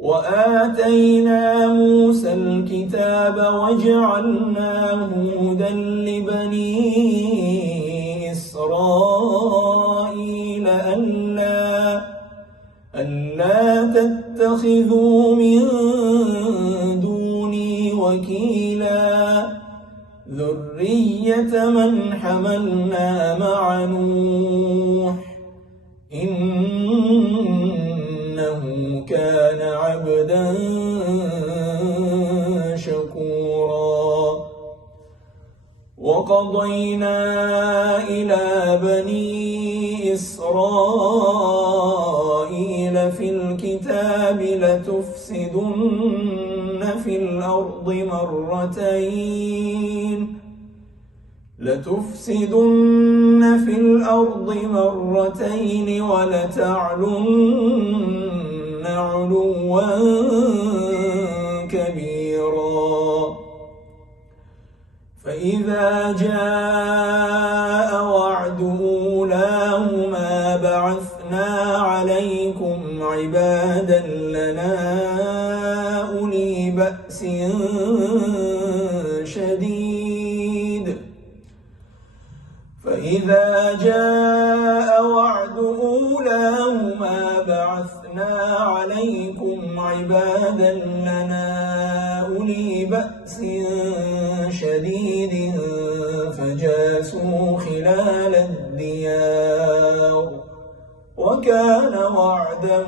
وآتينا موسى الكتاب وجعلناه هدى لبني إسرائيل ألا تتخذوا من دوني وكيلا ذرية من حملنا مع نوح إنه كان عبدا شكورا وقضينا إلى بني إسرائيل في الكتاب لتفسدن في الأرض مرتين ولتعلن علوا كبيرا فإذا جاء وعد أولاهما بعثنا عليكم عبادا لنا أولي بأس شديد فجاسوا خلال الديار وكان وعدا